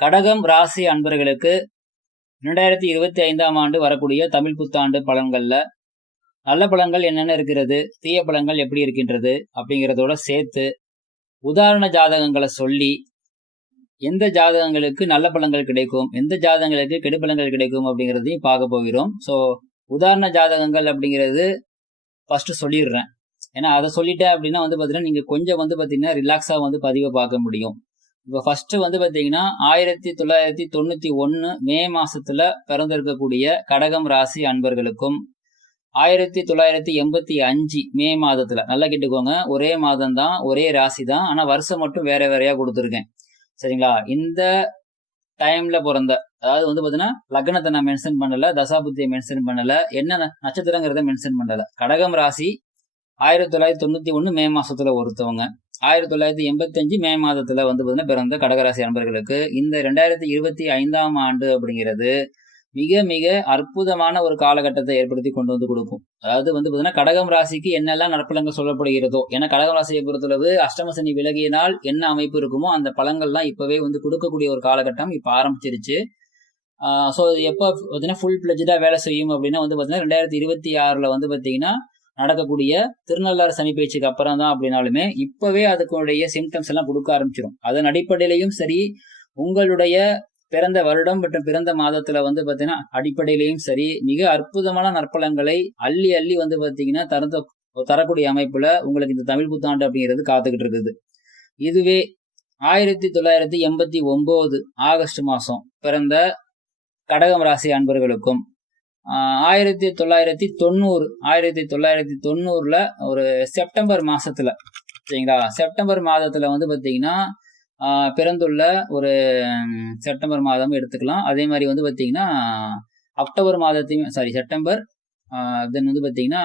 கடகம் ராசி அன்பர்களுக்கு இரண்டாயிரத்தி இருபத்தி ஐந்தாம் ஆண்டு வரக்கூடிய தமிழ் புத்தாண்டு பலன்களில் நல்ல பலன்கள் என்னென்ன இருக்கிறது? தீய பலன்கள் எப்படி இருக்கின்றது? அப்படிங்கிறதோட சேர்த்து உதாரண ஜாதகங்களை சொல்லி எந்த ஜாதகங்களுக்கு நல்ல பலன்கள் கிடைக்கும்? எந்த ஜாதகங்களுக்கு கெடுபலன்கள் கிடைக்கும்? அப்படிங்கிறதையும் பார்க்க போகிறோம். ஸோ உதாரண ஜாதகங்கள் அப்படிங்கிறது ஃபஸ்ட்டு சொல்லிடுறேன். ஏன்னா அதை சொல்லிட்டேன் அப்படின்னா வந்து பார்த்தீங்கன்னா நீங்கள் கொஞ்சம் வந்து பார்த்தீங்கன்னா ரிலாக்ஸாக வந்து பதிவை பார்க்க முடியும். இப்போ ஃபர்ஸ்ட் வந்து பார்த்தீங்கன்னா ஆயிரத்தி தொள்ளாயிரத்தி தொண்ணூற்றி ஒன்று மே மாசத்துல பிறந்திருக்கக்கூடிய கடகம் ராசி அன்பர்களுக்கும் ஆயிரத்தி தொள்ளாயிரத்தி எண்பத்தி அஞ்சு மே மாதத்துல நல்லா கேட்டுக்கோங்க ஒரே மாதம் தான் ஒரே ராசி தான் ஆனால் வருஷம் மட்டும் வேற வேறையா கொடுத்துருக்கேன். சரிங்களா? இந்த டைம்ல பிறந்த அதாவது வந்து பார்த்தீங்கன்னா லக்னத்தை நான் மென்ஷன் பண்ணல தசாபுத்தியை மென்ஷன் பண்ணல என்ன நட்சத்திரங்கிறத மென்ஷன் பண்ணல. கடகம் ராசி ஆயிரத்தி தொள்ளாயிரத்தி தொண்ணூத்தி ஒன்று மே மாசத்துல ஒருத்தவங்க. ஆயிரத்தி தொள்ளாயிரத்தி எண்பத்தஞ்சு மே மாதத்தில் வந்து பார்த்தீங்கன்னா பிறந்த கடகராசி அன்பர்களுக்கு இந்த ரெண்டாயிரத்தி இருபத்தி ஐந்தாம் ஆண்டு அப்படிங்கிறது மிக மிக அற்புதமான ஒரு காலகட்டத்தை ஏற்படுத்தி கொண்டு வந்து கொடுக்கும். அதாவது வந்து பார்த்தீங்கன்னா கடகம் ராசிக்கு என்னெல்லாம் நற்பலங்கள் சொல்லப்படுகிறதோ ஏன்னா கடகம் ராசியை பொறுத்தளவு அஷ்டம சனி விலகினால் என்ன அமைப்பு இருக்குமோ அந்த பழங்கள்லாம் இப்போவே வந்து கொடுக்கக்கூடிய ஒரு காலகட்டம் இப்போ ஆரம்பிச்சிருச்சு. ஸோ எப்போ பார்த்தீங்கன்னா ஃபுல் பிளஜாக வேலை செய்யும் அப்படின்னா வந்து பார்த்தீங்கன்னா ரெண்டாயிரத்தி இருபத்தி ஆறில் வந்து பார்த்தீங்கன்னா நடக்கக்கூடிய திருநள்ளாறு சனி பேச்சுக்கு அப்புறம் தான் அப்படின்னாலுமே இப்பவே அதுக்குடைய சிம்டம்ஸ் எல்லாம் கொடுக்க ஆரம்பிச்சிடும் அதன் அடிப்படையிலையும் சரி உங்களுடைய பிறந்த வருடம் மற்றும் பிறந்த மாதத்துல வந்து பார்த்தீங்கன்னா அடிப்படையிலையும் சரி மிக அற்புதமான நற்பலங்களை அள்ளி அள்ளி வந்து பார்த்தீங்கன்னா தரந்த தரக்கூடிய அமைப்புல உங்களுக்கு இந்த தமிழ் புத்தாண்டு அப்படிங்கிறது காத்துக்கிட்டு இருக்குது. இதுவே ஆயிரத்தி தொள்ளாயிரத்தி எண்பத்தி ஒன்பது ஆகஸ்ட் மாசம் பிறந்த கடகம் ராசி அன்பர்களுக்கும் ஆயிரத்தி தொள்ளாயிரத்தி தொண்ணூறு ஆயிரத்தி தொள்ளாயிரத்தி தொண்ணூறில் ஒரு செப்டம்பர் மாதத்தில் சரிங்களா? செப்டம்பர் மாதத்தில் வந்து பார்த்தீங்கன்னா பிறந்துள்ள ஒரு செப்டம்பர் மாதம் எடுத்துக்கலாம். அதே மாதிரி வந்து பார்த்தீங்கன்னா அக்டோபர் மாதத்தையும் சாரி செப்டம்பர் தென் வந்து பார்த்திங்கன்னா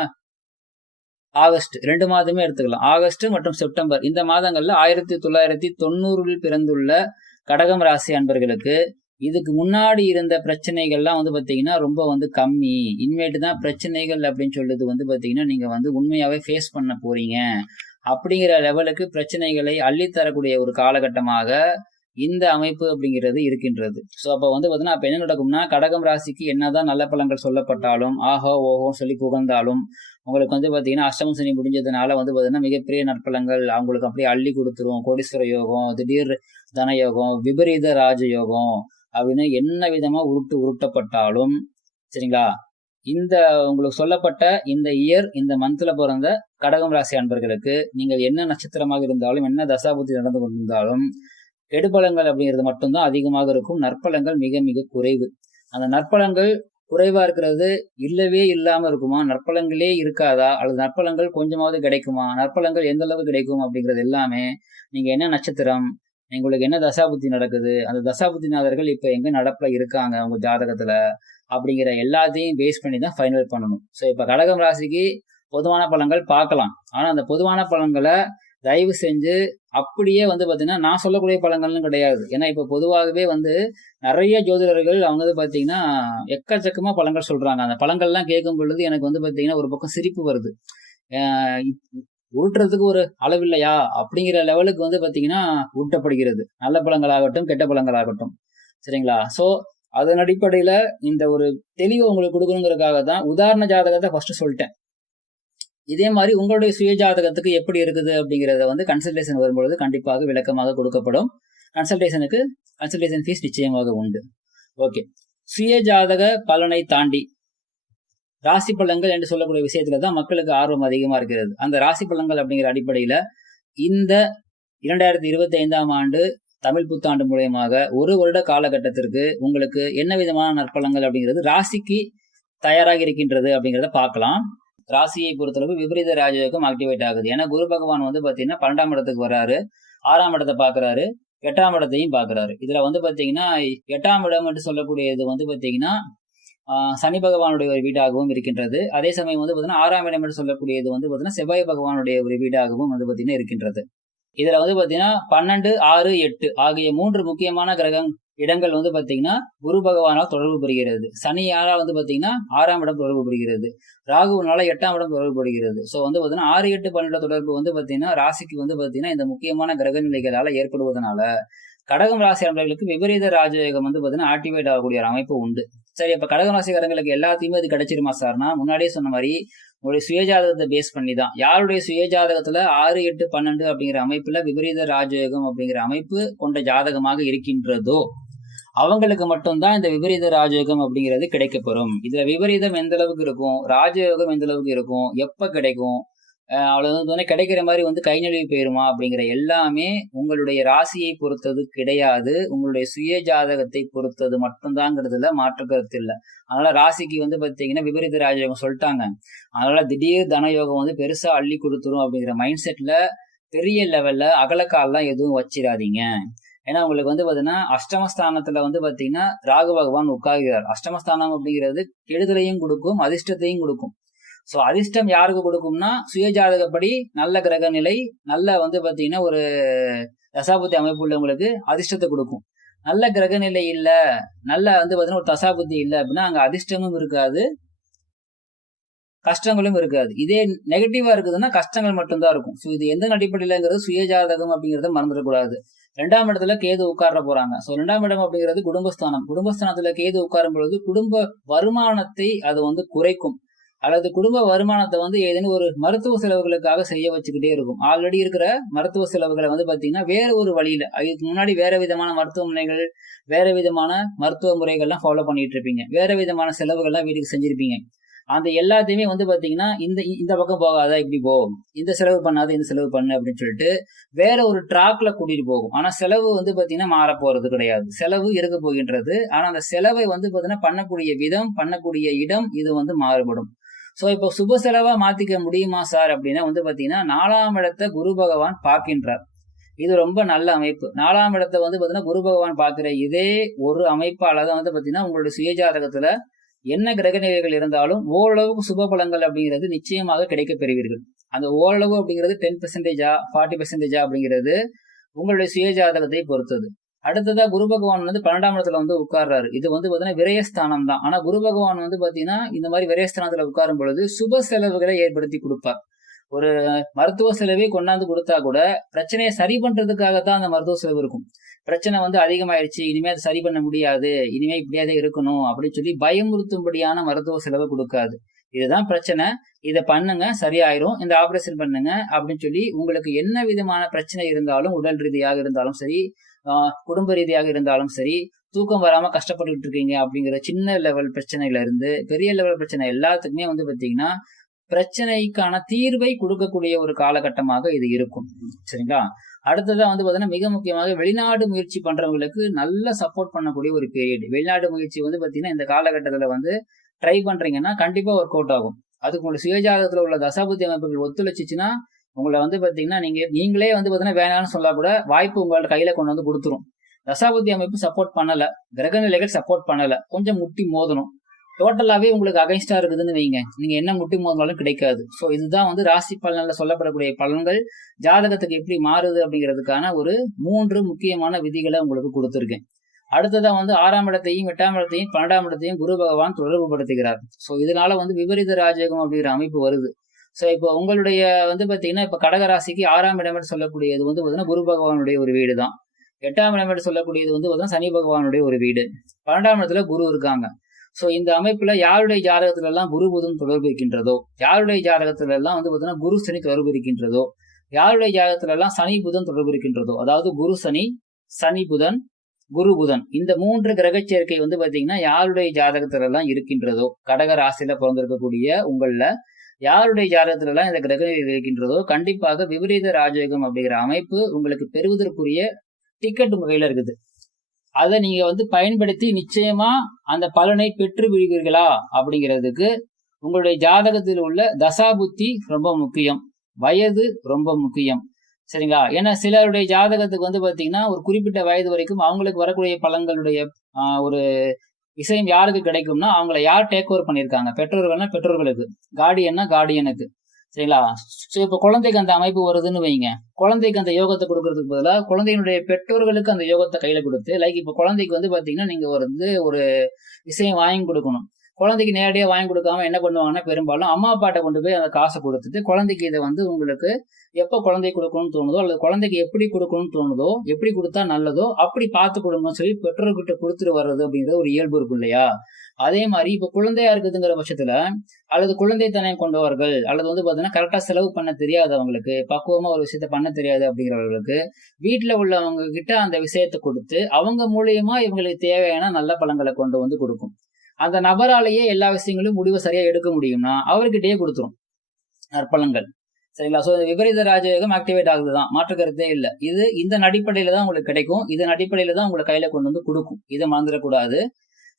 ஆகஸ்ட் ரெண்டு மாதமே எடுத்துக்கலாம். ஆகஸ்ட் மற்றும் செப்டம்பர் இந்த மாதங்களில் ஆயிரத்தி தொள்ளாயிரத்தி தொண்ணூறில் பிறந்துள்ள கடகம் ராசி அன்பர்களுக்கு இதுக்கு முன்னாடி இருந்த பிரச்சனைகள்லாம் வந்து பார்த்தீங்கன்னா ரொம்ப வந்து கம்மி. இனிமேட்டு தான் பிரச்சனைகள் அப்படின்னு சொல்றது வந்து பார்த்தீங்கன்னா நீங்கள் வந்து உண்மையாகவே ஃபேஸ் பண்ண போறீங்க. அப்படிங்கிற லெவலுக்கு பிரச்சனைகளை அள்ளித்தரக்கூடிய ஒரு காலகட்டமாக இந்த அமைப்பு அப்படிங்கிறது இருக்கின்றது. ஸோ அப்போ வந்து பார்த்தீங்கன்னா அப்போ என்ன நடக்கும்னா கடகம் ராசிக்கு என்னதான் நல்ல பழங்கள் சொல்லப்பட்டாலும் ஆஹோ ஓஹோ சொல்லி புகழ்ந்தாலும் உங்களுக்கு வந்து பார்த்தீங்கன்னா அஷ்டம சனி முடிஞ்சதுனால வந்து பார்த்தீங்கன்னா மிகப்பெரிய நற்பலங்கள் அவங்களுக்கு அப்படியே அள்ளி கொடுத்துரும். கோடீஸ்வர யோகம் திடீர் தன யோகம் விபரீத ராஜ யோகம் அப்படின்னு என்ன விதமா உருட்டு உருட்டப்பட்டாலும் சரிங்களா? இந்த உங்களுக்கு சொல்லப்பட்ட இந்த இயர் இந்த மந்த்ல பிறந்த கடகம் ராசி அன்பர்களுக்கு நீங்கள் என்ன நட்சத்திரமாக இருந்தாலும் என்ன தசாபுத்தி நடந்து கொண்டிருந்தாலும் கெடுபலங்கள் அப்படிங்கிறது மட்டும்தான் அதிகமாக இருக்கும். நற்பலங்கள் மிக மிக குறைவு. அந்த நற்பலங்கள் குறைவா இருக்கிறது இல்லவே இல்லாம இருக்குமா? நற்பலங்களே இருக்காதா? அல்லது நற்பலங்கள் கொஞ்சமாவது கிடைக்குமா? நற்பலங்கள் எந்த அளவு கிடைக்கும் அப்படிங்கிறது எல்லாமே நீங்க என்ன நட்சத்திரம் எங்களுக்கு என்ன தசாபுத்தி நடக்குது? அந்த தசாபுத்திநாதர்கள் இப்போ எங்கே நடப்பில் இருக்காங்க அவங்க ஜாதகத்தில்? அப்படிங்கிற எல்லாத்தையும் பேஸ் பண்ணி தான் ஃபைனல் பண்ணணும். ஸோ இப்போ கடகம் ராசிக்கு பொதுவான பலன்கள் பார்க்கலாம். ஆனால் அந்த பொதுவான பலன்களை தயவு செஞ்சு அப்படியே வந்து பார்த்தீங்கன்னா நான் சொல்லக்கூடிய பலன்கள்னு கிடையாது. ஏன்னா இப்போ பொதுவாகவே வந்து நிறைய ஜோதிடர்கள் அவங்க வந்து பார்த்தீங்கன்னா எக்கச்சக்கமாக பலன்கள் சொல்கிறாங்க அந்த பழங்கள்லாம் கேட்கும் பொழுது எனக்கு வந்து பார்த்தீங்கன்னா ஒரு பக்கம் சிரிப்பு வருது. உருட்டுறதுக்கு ஒரு அளவில்லையா அப்படிங்கிற லெவலுக்கு வந்து பார்த்தீங்கன்னா உருட்டப்படுகிறது. நல்ல பழங்களாகட்டும் கெட்ட பழங்களாகட்டும். சரிங்களா? ஸோ அதன் அடிப்படையில் இந்த ஒரு தெளிவை உங்களுக்கு கொடுக்கணுங்கிறதுக்காக தான் உதாரண ஜாதகத்தை ஃபர்ஸ்ட் சொல்லிட்டேன். இதே மாதிரி உங்களுடைய சுய ஜாதகத்துக்கு எப்படி இருக்குது அப்படிங்கிறத வந்து கன்சல்டேஷன் வரும்பொழுது கண்டிப்பாக விளக்கமாக கொடுக்கப்படும். கன்சல்டேஷனுக்கு கன்சல்டேஷன் ஃபீஸ் நிச்சயமாக உண்டு. ஓகே சுய ஜாதக பலனை தாண்டி ராசி பலன்கள் என்று சொல்லக்கூடிய விஷயத்துல தான் மக்களுக்கு ஆர்வம் அதிகமா இருக்கிறது. அந்த ராசி பலன்கள் அப்படிங்கிற அடிப்படையில இந்த இரண்டாயிரத்தி இருபத்தி ஐந்தாம் ஆண்டு தமிழ் புத்தாண்டு மூலியமாக ஒரு வருட காலகட்டத்திற்கு உங்களுக்கு என்ன விதமான நற்பலங்கள் அப்படிங்கிறது ராசிக்கு தயாராக இருக்கின்றது அப்படிங்கிறத பார்க்கலாம். ராசியை பொறுத்தளவு விபரீத ராஜயோகம் ஆக்டிவேட் ஆகுது. ஏன்னா குரு பகவான் வந்து பார்த்தீங்கன்னா பன்னெண்டாம் இடத்துக்கு வர்றாரு. ஆறாம் இடத்தை பார்க்குறாரு எட்டாம் இடத்தையும் பாக்குறாரு. இதுல வந்து பாத்தீங்கன்னா எட்டாம் இடம் என்று சொல்லக்கூடியது வந்து பார்த்தீங்கன்னா சனி பகவானுடைய ஒரு வீடாகவும் இருக்கின்றது. அதே சமயம் வந்து பார்த்தீங்கன்னா ஆறாம் இடம் என்று சொல்லக்கூடியது வந்து பாத்தீங்கன்னா செவ்வாய் பகவானுடைய ஒரு வீடாகவும் வந்து பாத்தீங்கன்னா இருக்கின்றது. இதுல வந்து பாத்தீங்கன்னா பன்னெண்டு ஆறு எட்டு ஆகிய மூன்று முக்கியமான கிரகம் இடங்கள் வந்து பாத்தீங்கன்னா குரு பகவானால் தொடர்பு பெறுகிறது சனியால வந்து பாத்தீங்கன்னா ஆறாம் இடம் தொடர்பு பெறுகிறது ராகுனால எட்டாம் இடம் தொடர்பு படுகிறது ஸோ வந்து பாத்தீங்கன்னா ஆறு எட்டு பன்னெண்டு தொடர்பு வந்து பார்த்தீங்கன்னா ராசிக்கு வந்து பாத்தீங்கன்னா இந்த முக்கியமான கிரக நிலைகளால் ஏற்படுவதனால கடகம் ராசி அன்பர்களுக்கு விபரீத ராஜயோகம் வந்து பார்த்தீங்கன்னா ஆக்டிவேட் ஆகக்கூடிய ஒரு அமைப்பு உண்டு. சரி அப்ப கடகராசிக்காரங்களுக்கு எல்லாத்தையுமே அது கிடைச்சிருமா சார்னா முன்னாடியே சொன்ன மாதிரி உங்களுடைய சுயஜாதகத்தை பேஸ் பண்ணி தான் யாருடைய சுயஜாதகத்துல ஆறு எட்டு பன்னெண்டு அப்படிங்கிற அமைப்புல விபரீத ராஜயோகம் அப்படிங்கிற அமைப்பு கொண்ட ஜாதகமாக இருக்கின்றதோ அவங்களுக்கு மட்டும்தான் இந்த விபரீத ராஜயோகம் அப்படிங்கிறது கிடைக்கப்பெறும். இதுல விபரீதம் எந்த அளவுக்கு இருக்கும்? ராஜயோகம் எந்த அளவுக்கு இருக்கும்? எப்ப கிடைக்கும்? அவ்வளோ அவ்வளவு வந்து கிடைக்கிற மாதிரி வந்து கை நழுவி போயிருமா அப்படிங்கிற எல்லாமே உங்களுடைய ராசியை பொறுத்தது கிடையாது. உங்களுடைய சுய ஜாதகத்தை பொறுத்தது மட்டும்தாங்கிறதுல மாற்று கருத்து இல்லை. அதனால ராசிக்கு வந்து பாத்தீங்கன்னா விபரீத ராஜயோகம் சொல்லிட்டாங்க. அதனால திடீர் தனயோகம் வந்து பெருசா அள்ளி கொடுத்துரும் அப்படிங்கிற மைண்ட் செட்ல பெரிய லெவல்ல அகலக்கால்லாம் எதுவும் வச்சிடாதீங்க. ஏன்னா உங்களுக்கு வந்து பாத்தீங்கன்னா அஷ்டமஸ்தானத்துல வந்து பாத்தீங்கன்னா ராகு பகவான் உட்கார்கிறார். அஷ்டமஸ்தானம் அப்படிங்கிறது கெடுதலையும் கொடுக்கும் அதிர்ஷ்டத்தையும் கொடுக்கும். ஸோ அதிர்ஷ்டம் யாருக்கு கொடுக்கும்னா சுயஜாதகப்படி நல்ல கிரக நிலை நல்ல வந்து பார்த்தீங்கன்னா ஒரு தசாபுத்தி அமைப்பு உள்ளவங்களுக்கு அதிர்ஷ்டத்தை கொடுக்கும். நல்ல கிரக நிலை இல்லை நல்ல வந்து பார்த்தீங்கன்னா ஒரு தசாபுத்தி இல்லை அப்படின்னா அங்கே அதிர்ஷ்டமும் இருக்காது கஷ்டங்களும் இருக்காது. இதே நெகட்டிவா இருக்குதுன்னா கஷ்டங்கள் மட்டும்தான் இருக்கும். ஸோ இது எந்த அடிப்படையிலங்கிறது சுயஜாதகம் அப்படிங்கிறத மறந்துடக்கூடாது. ரெண்டாம் இடத்துல கேது உட்கார போறாங்க. ஸோ ரெண்டாம் இடம் அப்படிங்கிறது குடும்பஸ்தானம். குடும்பஸ்தானத்துல கேது உட்காரும் பொழுது குடும்ப வருமானத்தை அது வந்து குறைக்கும். அல்லது குடும்ப வருமானத்தை வந்து ஏதேனும் ஒரு மருத்துவ செலவுகளுக்காக செய்ய வச்சுக்கிட்டே இருக்கும். ஆல்ரெடி இருக்கிற மருத்துவ செலவுகளை வந்து பார்த்தீங்கன்னா வேற ஒரு வழியில அதுக்கு முன்னாடி வேற விதமான மருத்துவமனைகள் வேற விதமான மருத்துவ முறைகள்லாம் ஃபாலோ பண்ணிட்டு இருப்பீங்க. வேற விதமான செலவுகள்லாம் வீட்டுக்கு செஞ்சிருப்பீங்க. அந்த எல்லாத்தையுமே வந்து பார்த்தீங்கன்னா இந்த இந்த பக்கம் போகாத இப்படி போ. இந்த செலவு பண்ணாத இந்த செலவு பண்ணு அப்படின்னு சொல்லிட்டு வேற ஒரு ட்ராக்ல கூட்டிட்டு போகும். ஆனா செலவு வந்து பார்த்தீங்கன்னா மாற போறது கிடையாது. செலவு இருக்க போகின்றது. ஆனா அந்த செலவை வந்து பார்த்தீங்கன்னா பண்ணக்கூடிய விதம் பண்ணக்கூடிய இடம் இது வந்து மாறுபடும். ஸோ இப்போ சுப செலவாக மாற்றிக்க முடியுமா சார்? அப்படின்னா வந்து பார்த்தீங்கன்னா நாலாம் இடத்தை குரு பகவான் பார்க்கின்றார். இது ரொம்ப நல்ல அமைப்பு. நாலாம் இடத்தை வந்து பார்த்தீங்கன்னா குரு பகவான் பார்க்கிற இதே ஒரு அமைப்பால் தான் வந்து பார்த்தீங்கன்னா உங்களுடைய சுயஜாதகத்தில் என்ன கிரக நிலைகள் இருந்தாலும் ஓரளவுக்கு சுப பலங்கள் அப்படிங்கிறது நிச்சயமாக கிடைக்க பெறுவீர்கள். அந்த ஓரளவு அப்படிங்கிறது டென் பெர்சன்டேஜா ஃபார்ட்டி பெர்சன்டேஜா அப்படிங்கிறது உங்களுடைய சுயஜாதகத்தை பொறுத்தது. அடுத்ததா குரு பகவான் வந்து பன்னெண்டாம் இடத்துல வந்து உட்கார்றாரு. இது வந்து பாத்தீங்கன்னா விரயஸ்தானம் தான் ஆனா குரு பகவான் வந்து பாத்தீங்கன்னா இந்த மாதிரி விரயஸ்தானத்துல உட்காரும் பொழுது சுப செலவுகளை ஏற்படுத்தி கொடுப்பார். ஒரு மருத்துவ செலவை கொண்டாந்து கொடுத்தா கூட பிரச்சனையை சரி பண்றதுக்காகத்தான் அந்த மருத்துவ செலவு இருக்கும். பிரச்சனை வந்து அதிகமாயிருச்சு இனிமே அதை சரி பண்ண முடியாது இனிமே இப்படியாவது இருக்கணும் அப்படின்னு சொல்லி பயமுறுத்தும்படியான மருத்துவ செலவு கொடுக்காது. இதுதான் பிரச்சனை. இதை பண்ணுங்க சரியாயிரும். இந்த ஆபரேஷன் பண்ணுங்க அப்படின்னு சொல்லி உங்களுக்கு என்ன விதமான பிரச்சனை இருந்தாலும் உடல் ரீதியாக இருந்தாலும் சரி குடும்ப ரீதியாக இருந்தாலும் சரி தூக்கம் வராம கஷ்டப்பட்டுட்டு இருக்கீங்க அப்படிங்கிற சின்ன லெவல் பிரச்சனையில இருந்து பெரிய லெவல் பிரச்சனை எல்லாத்துக்குமே வந்து பாத்தீங்கன்னா பிரச்சனைக்கான தீர்வை கொடுக்கக்கூடிய ஒரு காலகட்டமாக இது இருக்கும். சரிங்களா? அடுத்ததான் வந்து பாத்தீங்கன்னா மிக முக்கியமாக வெளிநாடு முயற்சி பண்றவங்களுக்கு நல்ல சப்போர்ட் பண்ணக்கூடிய ஒரு பீரியட் வெளிநாடு முயற்சி வந்து பாத்தீங்கன்னா இந்த காலகட்டத்துல வந்து ட்ரை பண்றீங்கன்னா கண்டிப்பா ஒர்க் அவுட் ஆகும். அதுக்கு உங்களுக்கு சுயஜாதகத்துல உள்ள தசாபுத்தி அமைப்புகள் ஒத்துழைச்சிச்சுன்னா உங்களை வந்து பார்த்தீங்கன்னா நீங்க நீங்களே வந்து பார்த்தீங்கன்னா வேணாம்னு சொல்லா கூட வாய்ப்பு உங்களோட கையில கொண்டு வந்து கொடுத்துரும். தசாபுத்தி அமைப்பு சப்போர்ட் பண்ணல. கிரகநிலைகள் சப்போர்ட் பண்ணல. கொஞ்சம் முட்டி மோதணும். டோட்டலாவே உங்களுக்கு அகைன்ஸ்டா இருக்குதுன்னு வைங்க. நீங்க என்ன முட்டி மோதினாலும் கிடைக்காது. ஸோ இதுதான் வந்து ராசி பலன்ல சொல்லப்படக்கூடிய பலன்கள். ஜாதகத்துக்கு எப்படி மாறுது அப்படிங்கிறதுக்கான ஒரு மூன்று முக்கியமான விதிகளை உங்களுக்கு கொடுத்துருக்கேன். அடுத்ததான் வந்து ஆறாம் இடத்தையும் எட்டாம் இடத்தையும் பன்னெண்டாம் இடத்தையும் குரு பகவான் தொடர்பு படுத்துகிறார் ஸோ இதனால வந்து விபரீத ராஜயோகம் அப்படிங்கிற அமைப்பு வருது. ஸோ இப்போ உங்களுடைய வந்து பார்த்தீங்கன்னா இப்போ கடகராசிக்கு ஆறாம் இடம் சொல்லக்கூடியது வந்து பார்த்தீங்கன்னா குரு பகவானுடைய ஒரு வீடு தான் எட்டாம் இடம் சொல்லக்கூடியது வந்து பார்த்தீங்கன்னா சனி பகவானுடைய ஒரு வீடு. பன்னெண்டாம் இடத்துல குரு இருக்காங்க. ஸோ இந்த அமைப்பில் யாருடைய ஜாதகத்துல எல்லாம் குரு புதன் தொடர்பு இருக்கின்றதோ யாருடைய ஜாதகத்துல எல்லாம் வந்து பார்த்தீங்கன்னா குரு சனி தொடர்பு இருக்கின்றதோ யாருடைய ஜாதகத்துல எல்லாம் சனி புதன் தொடர்பு இருக்கின்றதோ அதாவது குரு சனி சனி புதன் குரு புதன் இந்த மூன்று கிரக சேர்க்கை வந்து பாத்தீங்கன்னா யாருடைய ஜாதகத்துல எல்லாம் இருக்கின்றதோ கடக ராசியில பிறந்திருக்கக்கூடிய உங்கள யாருடைய ஜாதகத்திலலாம் இந்த கிரக இருக்கின்றதோ கண்டிப்பாக விபரீத ராஜயோகம் அப்படிங்கிற அமைப்பு உங்களுக்கு பெறுவதற்குரிய டிக்கெட் வகையில இருக்குது. அதை நீங்க வந்து பயன்படுத்தி நிச்சயமா அந்த பலனை பெற்று விடுவீர்களா அப்படிங்கிறதுக்கு உங்களுடைய ஜாதகத்தில் உள்ள தசாபுத்தி ரொம்ப முக்கியம். வயது ரொம்ப முக்கியம். சரிங்களா? ஏன்னா சிலருடைய ஜாதகத்துக்கு வந்து பார்த்தீங்கன்னா ஒரு குறிப்பிட்ட வயது வரைக்கும் அவங்களுக்கு வரக்கூடிய பழங்களுடைய ஒரு விஷயம் யாருக்கு கிடைக்கும்னா அவங்கள யார் டேக் ஓவர் பண்ணியிருக்காங்க? பெற்றோர்கள்னா பெற்றோர்களுக்கு. கார்டியன்னா கார்டியனுக்கு சரிங்களா? ஸோ இப்போ குழந்தைக்கு அந்த அமைப்பு வருதுன்னு வைங்க. குழந்தைக்கு அந்த யோகத்தை கொடுக்கறதுக்கு பதிலாக குழந்தையினுடைய பெற்றோர்களுக்கு அந்த யோகத்தை கையில் கொடுத்து லைக் இப்போ குழந்தைக்கு வந்து பார்த்தீங்கன்னா நீங்கள் வந்து ஒரு இசையை வாங்கி கொடுக்கணும். குழந்தைக்கு நேரடியாக வாங்கி கொடுக்காம என்ன பண்ணுவாங்கன்னா பெரும்பாலும் அம்மா அப்பாட்ட கொண்டு போய் அந்த காசை கொடுத்துட்டு குழந்தைக்கு இதை வந்து உங்களுக்கு எப்போ குழந்தை கொடுக்கணும்னு தோணுதோ அல்லது குழந்தைக்கு எப்படி கொடுக்கணும்னு தோணுதோ எப்படி கொடுத்தா நல்லதோ அப்படி பார்த்து கொடுங்கன்னு சொல்லி பெற்றோர்கிட்ட கொடுத்துட்டு வர்றது அப்படிங்கிறது ஒரு இயல்பு இருக்கும் இல்லையா? அதே மாதிரி இப்போ குழந்தையா இருக்குதுங்கிற பட்சத்துல அல்லது குழந்தை தனம் கொண்டவர்கள் அல்லது வந்து பார்த்தீங்கன்னா கரெக்டாக செலவு பண்ண தெரியாதவங்களுக்கு பக்குவமாக ஒரு விஷயத்த பண்ண தெரியாது அப்படிங்கிறவர்களுக்கு வீட்டில் உள்ளவங்க கிட்ட அந்த விஷயத்தை கொடுத்து அவங்க மூலியமா இவங்களுக்கு தேவையான நல்ல பழங்களை கொண்டு வந்து கொடுக்கும். அந்த நபராலேயே எல்லா விஷயங்களும் முடிவு சரியா எடுக்க முடியும்னா அவர்கிட்டயே கொடுத்துரும் நற்பலன்கள். சரிங்களா? ஸோ விபரீத ராஜயோகம் ஆக்டிவேட் ஆகுது தான் மாற்று கருத்தே இல்லை. இது இந்த அடிப்படையில தான் உங்களுக்கு கிடைக்கும். இதன் அடிப்படையில தான் உங்களை கையில கொண்டு வந்து கொடுக்கும். இதை மறந்துடக்கூடாது.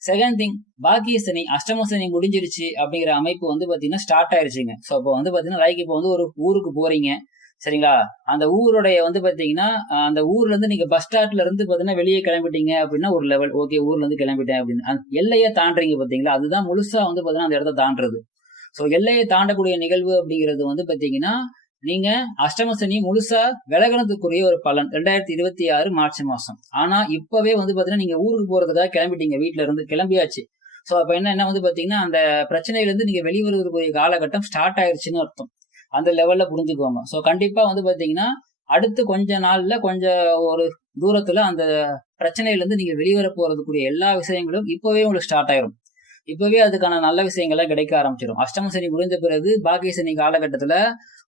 செகண்ட் திங் பாக்கிய சனி அஷ்டம சனி முடிஞ்சிருச்சு அப்படிங்கிற அமைப்பு வந்து பாத்தீங்கன்னா ஸ்டார்ட் ஆயிருச்சுங்க. ஸோ இப்போ வந்து பாத்தீங்கன்னா லைக் இப்போ வந்து ஒரு ஊருக்கு போறீங்க. சரிங்களா? அந்த ஊருடைய வந்து பாத்தீங்கன்னா அந்த ஊர்ல இருந்து நீங்க பஸ் ஸ்டாண்ட்ல இருந்து பாத்தீங்கன்னா வெளியே கிளம்பிட்டீங்க அப்படின்னா ஒரு லெவல் ஓகே ஊர்ல இருந்து கிளம்பிட்டேன் அப்படின்னு. எல்லையை தாண்டுறீங்க பாத்தீங்களா? அதுதான் முழுசா வந்து பாத்தீங்கன்னா அந்த இடத்த தாண்டுறது. ஸோ எல்லையை தாண்டக்கூடிய நிகழ்வு அப்படிங்கிறது வந்து பாத்தீங்கன்னா நீங்க அஷ்டம சனி முழுசா விலகணத்துக்குரிய ஒரு பலன். ரெண்டாயிரத்தி இருபத்தி ஆறு மார்ச் மாசம். ஆனா இப்பவே வந்து பாத்தீங்கன்னா நீங்க ஊருக்கு போறதுக்காக கிளம்பிட்டீங்க. வீட்டுல இருந்து கிளம்பியாச்சு. ஸோ அப்ப என்ன என்ன வந்து பாத்தீங்கன்னா அந்த பிரச்சனையில இருந்து நீங்க வெளிவருவதற்குரிய காலகட்டம் ஸ்டார்ட் ஆயிருச்சுன்னு அர்த்தம். அந்த லெவல்ல புரிஞ்சுக்குவாங்க ஸோ கண்டிப்பா வந்து பாத்தீங்கன்னா அடுத்து கொஞ்ச நாள்ல கொஞ்சம் ஒரு தூரத்துல அந்த பிரச்சனையிலேருந்து நீங்கள் நீங்க வெளிவர போறதுக்குரிய எல்லா விஷயங்களும் இப்பவே உங்களுக்கு ஸ்டார்ட் ஆயிரும். இப்பவே அதுக்கான நல்ல விஷயங்கள்லாம் கிடைக்க ஆரம்பிச்சிடும் அஷ்டம சனி முடிந்த பிறகு பாக்கிய சனி காலகட்டத்தில்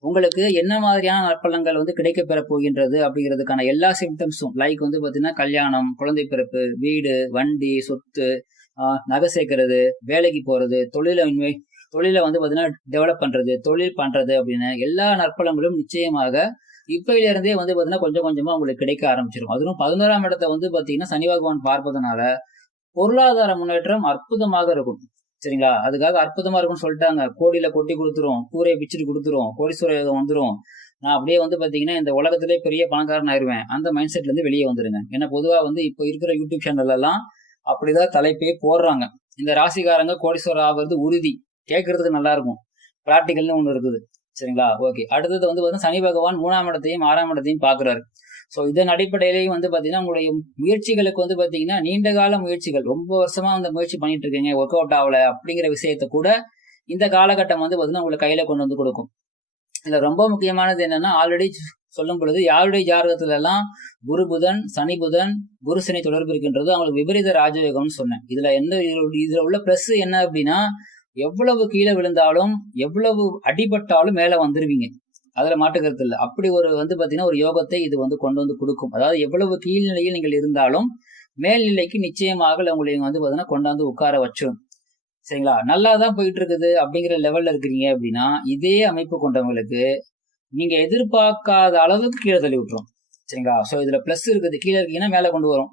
உங்களுக்கு என்ன மாதிரியான நற்பலங்கள் வந்து கிடைக்க பெற போகின்றது அப்படிங்கிறதுக்கான எல்லா சிம்டம்ஸும் லைக் வந்து பார்த்தீங்கன்னா கல்யாணம் குழந்தை பிறப்பு வீடு வண்டி சொத்து நகை சேர்க்கறது வேலைக்கு போறது தொழிலின்மை தொழிலை வந்து பார்த்தீங்கன்னா டெவலப் பண்ணுறது தொழில் பண்ணுறது அப்படின்னு எல்லா நற்பலங்களும் நிச்சயமாக இப்பையிலிருந்தே வந்து பார்த்தீங்கன்னா கொஞ்சம் கொஞ்சமாக உங்களுக்கு கிடைக்க ஆரம்பிச்சிடும் அதுவும் பதினோராம் இடத்த வந்து பார்த்தீங்கன்னா சனி பகவான் பார்ப்பதனால பொருளாதார முன்னேற்றம் அற்புதமாக இருக்கும். சரிங்களா? அதுக்காக அற்புதமா இருக்கும்னு சொல்லிட்டாங்க. கோடியில கொட்டி கொடுத்துரும் கூரையை பிச்சுட்டு கொடுத்துரும் கோடீஸ்வரம் வந்துடும் நான் அப்படியே வந்து பாத்தீங்கன்னா இந்த உலகத்திலே பெரிய பணக்காரன் ஆயிருவேன். அந்த மைண்ட் செட்ல இருந்து வெளியே வந்துருங்க. ஏன்னா பொதுவா வந்து இப்போ இருக்கிற யூடியூப் சேனல் எல்லாம் அப்படிதான் தலைப்பே போடுறாங்க. இந்த ராசிக்காரங்க கோடீஸ்வரர் ஆகிறது உறுதி. கேட்கறதுக்கு நல்லா இருக்கும் பிராக்டிக்கல்னு ஒன்று இருக்குது. சரிங்களா? ஓகே அடுத்தது வந்து பார்த்தீங்கன்னா சனி பகவான் மூணாம் இடத்தையும் ஆறாம் இடத்தையும் பார்க்குறாரு ஸோ இதன் அடிப்படையிலையும் வந்து பார்த்தீங்கன்னா உங்களுடைய முயற்சிகளுக்கு வந்து பார்த்தீங்கன்னா நீண்ட கால முயற்சிகள் ரொம்ப வருஷமா அந்த முயற்சி பண்ணிட்டு இருக்கீங்க ஒர்க் அவுட் ஆகல அப்படிங்கிற விஷயத்த கூட இந்த காலகட்டம் வந்து பார்த்தீங்கன்னா உங்களை கையில கொண்டு வந்து கொடுக்கும். இதுல ரொம்ப முக்கியமானது என்னன்னா ஆல்ரெடி சொல்லும் பொழுது யாருடைய ஜாதகத்துல எல்லாம் குரு புதன் சனி புதன் குரு சனி தொடர்பு இருக்கின்றது அவங்களுக்கு விபரீத ராஜயோகம்னு சொன்னேன். இதுல எந்த இதுல உள்ள பிளஸ் என்ன அப்படின்னா எவ்வளவு கீழே விழுந்தாலும் எவ்வளவு அடிபட்டாலும் மேலே வந்துருவீங்க. அதில் மாட்டுக்கிறது இல்லை. அப்படி ஒரு வந்து பார்த்தீங்கன்னா ஒரு யோகத்தை இது வந்து கொண்டு வந்து கொடுக்கும். அதாவது எவ்வளவு கீழ்நிலையில் நீங்கள் இருந்தாலும் மேல்நிலைக்கு நிச்சயமாக உங்களை வந்து பார்த்தீங்கன்னா கொண்டாந்து உட்கார வச்சிடும் சரிங்களா? நல்லா தான் போயிட்டு இருக்குது அப்படிங்கிற லெவலில் இருக்கிறீங்க அப்படின்னா இதே அமைப்பு கொண்டவங்களுக்கு நீங்கள் எதிர்பார்க்காத அளவுக்கு கீழே தள்ளி விட்டுரும். சரிங்களா? ஸோ இதில் ப்ளஸ் இருக்குது. கீழே இருக்கீங்கன்னா மேலே கொண்டு வரும்.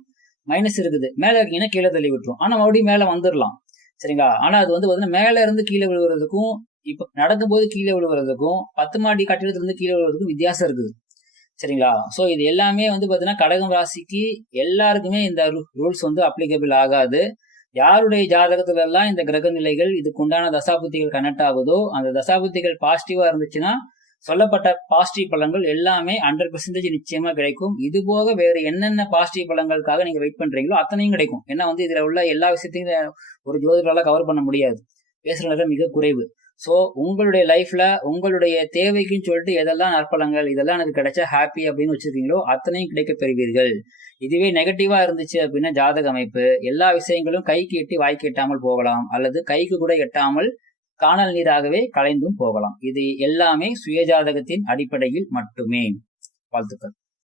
மைனஸ் இருக்குது. மேலே இருக்கீங்கன்னா கீழே தள்ளி விட்டுரும். ஆனால் மறுபடியும் மேலே வந்துடலாம் சரிங்களா? ஆனா அது வந்து பாத்தீங்கன்னா மேல இருந்து கீழே விழுவுறதுக்கும் இப்ப நடக்கும்போது கீழே விழுவுறதுக்கும் பத்து மாடி கட்டிடத்துல இருந்து கீழே விழுவதுக்கும் வித்தியாசம் இருக்குது. சரிங்களா? ஸோ இது எல்லாமே வந்து பார்த்தீங்கன்னா கடகம் ராசிக்கு எல்லாருக்குமே இந்த ரூல்ஸ் வந்து அப்ளிகபிள் ஆகாது. யாருடைய ஜாதகத்துல எல்லாம் இந்த கிரக நிலைகள் இதுக்கு உண்டான தசாபுத்திகள் கனெக்ட் ஆகுதோ அந்த தசாபுத்திகள் பாசிட்டிவா இருந்துச்சுன்னா சொல்லப்பட்ட பாசிட்டிவ் பலன்கள் எல்லாமே ஹண்ட்ரட் பெர்சன்டேஜ் நிச்சயமா கிடைக்கும். இது போக வேற என்னென்ன பாசிட்டிவ் பலன்களுக்காக நீங்க வெயிட் பண்றீங்களோ அத்தனையும் கிடைக்கும். ஏன்னா வந்து இதுல உள்ள எல்லா விஷயத்தையும் ஒரு ஜோதிடரால கவர் பண்ண முடியாது. பேசுற நேரம் மிக குறைவு. ஸோ உங்களுடைய லைஃப்ல உங்களுடைய தேவைக்குன்னு சொல்லிட்டு எதெல்லாம் நற்பலங்கள் இதெல்லாம் எனக்கு கிடைச்சா ஹாப்பி அப்படின்னு வச்சிருக்கீங்களோ அத்தனையும் கிடைக்க பெறுவீர்கள். இதுவே நெகட்டிவா இருந்துச்சு அப்படின்னா ஜாதக அமைப்பு எல்லா விஷயங்களும் கைக்கு எட்டி வாய்க்கு எட்டாமல் போகலாம். அல்லது கைக்கு கூட எட்டாமல் காணல் நீராகவே கலைந்தும் போகலாம். இது எல்லாமே சுயஜாதகத்தின் அடிப்படையில் மட்டுமே. வாழ்த்துக்கள்.